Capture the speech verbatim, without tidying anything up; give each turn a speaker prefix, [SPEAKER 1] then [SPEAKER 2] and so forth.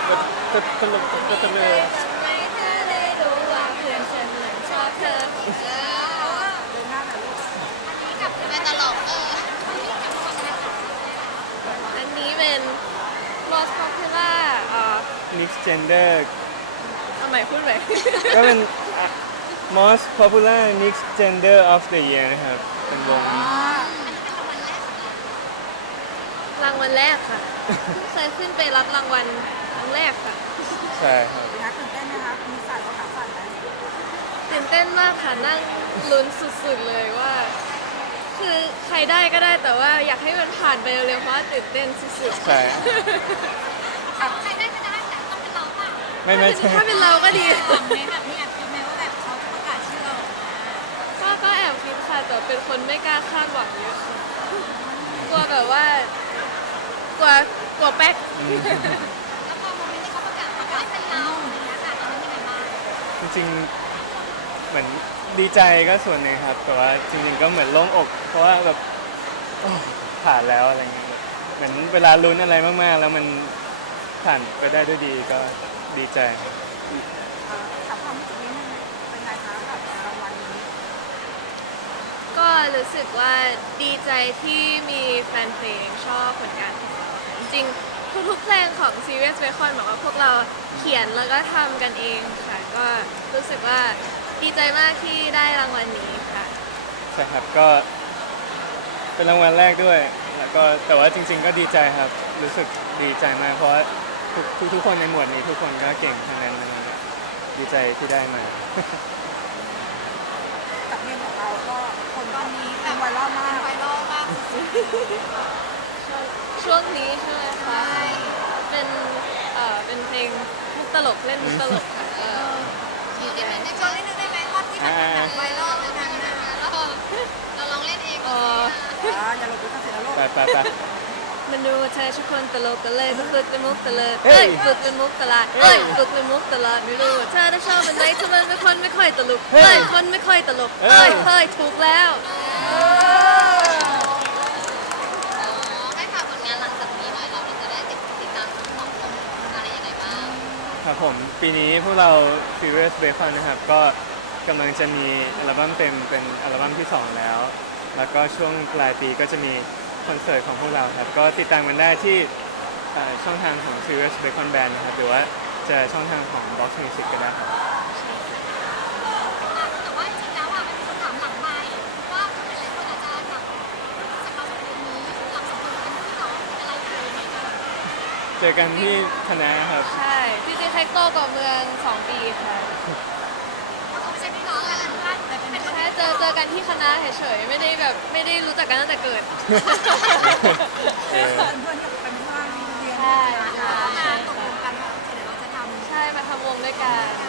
[SPEAKER 1] ก็ตลกก็ตลก
[SPEAKER 2] ไม่เธอได้รู้ว่าเพื่อนฉันหลงชอบเธอไม่ตลกเอออันนี้เป็น most popular อ่า
[SPEAKER 1] mixed gender
[SPEAKER 2] เอาใหม่พูดใหม่
[SPEAKER 1] ก็เป็น most popular mixed gender of the year นะครับเป็นวง
[SPEAKER 2] รางวัลแรกค่ะเคยขึ้นไปรับรางวัลครั้งแรกค่ะ
[SPEAKER 1] ใช่ครับ
[SPEAKER 3] นักตื่นเต้นไหมคะมีสั่นขาสั่นไหม
[SPEAKER 2] ตื่นเต้นมากค่ะนั่งลุ้นสุดๆเลยว่า คือใครได้ก็ได้แต่ว่าอยากให้มันผ่านไปเร็วๆเพราะว่าตื่นเต้นสุดๆ
[SPEAKER 1] ใช่
[SPEAKER 4] ใครได้ก็ได้แต่ต้องเป็นเราเปล่า
[SPEAKER 1] ไม่ไม่ใช่
[SPEAKER 2] ถ้าเป็นเราก็ดี
[SPEAKER 4] หวังไหมแบบนี้แอบคิดไหมว่าแบบเขาจะประกาศชื่อเราออกมา
[SPEAKER 2] ก็ก็แอบคิดค่ะแต่เป็นคนไม่กล้าคาดหวังเยอะค่ะกลัวแบบว่ากลัวกลัวแป๊ก
[SPEAKER 4] แล้วพอโมเมนต์ที่เขาประกาศประกาศเป็นเราอะไรอย่างเงี้ยค่ะตอนนั้นยังไงบ้าง
[SPEAKER 1] จริงๆเหมือนดีใจก็ส่วนหนึ่งครับ แต่ว่าจริงๆก็เหมือนโล่งอก เพราะว่าแบบโอ้ผ่านแล้วอะไรเงี้ยแบบเหมือนเวลาลุ้นอะไรมากๆ แล้วมันผ่านไปได้ด้วยดีก็ดีใจครับ
[SPEAKER 3] ถามความรู้สึกนิดนึงเป็นไงคะกับรางวัลนี้
[SPEAKER 2] ก็รู้สึกว่าดีใจที่มีแฟนเพลงชอบผลงานของเราค่ะจริงๆทุกๆเพลงของ Serious Bacon บอกว่าพวกเราเขียนแล้วก็ทำกันเองค่ะ ก็รู้สึกว่าดีใจมากที่ได้รางวัลนี้ค่ะ
[SPEAKER 1] ใช่ครับก็เป็นรางวัลแรกด้วย แล้วก็แต่ว่าจริง ๆ ก็ดีใจครับ รู้สึกดีใจมากเพราะว่าทุกทุกทุกคนในหมวดนี้ทุกคนก็เก่งทั้งนั้นอะไรเงี้ยดีใจที่ได้มา
[SPEAKER 3] กับเพลงของเราก็คน
[SPEAKER 4] ตอนนี้แบ
[SPEAKER 3] เป็น
[SPEAKER 4] บ
[SPEAKER 3] ไวรัลมาก
[SPEAKER 4] ไวรัลมาก
[SPEAKER 2] ช่วงนี้ใช่ไหมคะเป็นเอ่อเป็นเพลงมุกตลกเล่นมุกตลกค่ะเออ
[SPEAKER 4] เราได้ไหมในช่วงนี้ได้ไหมท่อนที่มันเป็นแบบไวรัลในทางนั้นแล้วเราลองเล่นเอง
[SPEAKER 2] เออ
[SPEAKER 3] อ่าอย่าหลบลิขสิทธิ์นะลูก
[SPEAKER 1] ไปไปไป
[SPEAKER 2] มันดูว่าเธอทุกคนตลกกันเลยฝึกเป็นมุกตลก
[SPEAKER 1] เฮ้
[SPEAKER 2] เอ้
[SPEAKER 1] ย
[SPEAKER 2] ยฝึกเป็นมุกตลาดเอ้ยฝึกเป็นมุกตลาดไม่รู้ว่าเธอได้ชอบมันไหมทำไมเป็นคนไม่ค่อยตลกเอ้ยคนไม่ค่อยตลกเอ้ยเฮ้ยถูกแล้ว
[SPEAKER 4] ให้ฝากผลงานหลังจากนี้หน่อยเราจะได้ติดติดตามทั้งสองคนอะไรยังไงบ้าง
[SPEAKER 1] ครับผมปีนี้พวกเรา Serious Bacon นะครับก็กำลังจะมีอัลบั้มเต็มเป็นอัลบั้มที่สองแล้ว แล้วก็ช่วงปลายปีก็จะมีคอนเสิร์ตของพวกเราครับก็ติดตามกันได้ที่เอ่อช่องทางของ Serious Bacon Band นะครับหรือว่าจะช่องทางของ Box Music ก็ได้ครับ
[SPEAKER 4] แต่ว่าจริงๆแล้วอ่ะมันมีคำถามหลังไมค์ว่าหลายๆคนอาจจะแบบจากเราสองคนนี้เราสองคนเป็นพี่น้องเป็นอะไรกันยังไงกัน
[SPEAKER 1] เจอกันที่คณะครับ
[SPEAKER 2] ใช่พี่เจคโตกว่าเมืองสองปีค่ะ
[SPEAKER 4] เขาไม่ใช่พี่น้องกันเพื่อนแต่เป็นเป็น
[SPEAKER 2] ใช่เจอเจอกันที่คณะเฉยๆไม่ได้แบบไม่ได้รู้จักกันตั้งแต่เกิด
[SPEAKER 1] เออ
[SPEAKER 3] เพื่อนๆที่เป็นเพื่อนเรียน
[SPEAKER 2] ใช่
[SPEAKER 3] ด้วยกัน
[SPEAKER 2] ค่ะ
[SPEAKER 4] มาตกลงกันว่าเดี๋ยวเราจะทำ
[SPEAKER 2] ใช่มาทำวงด้วยกัน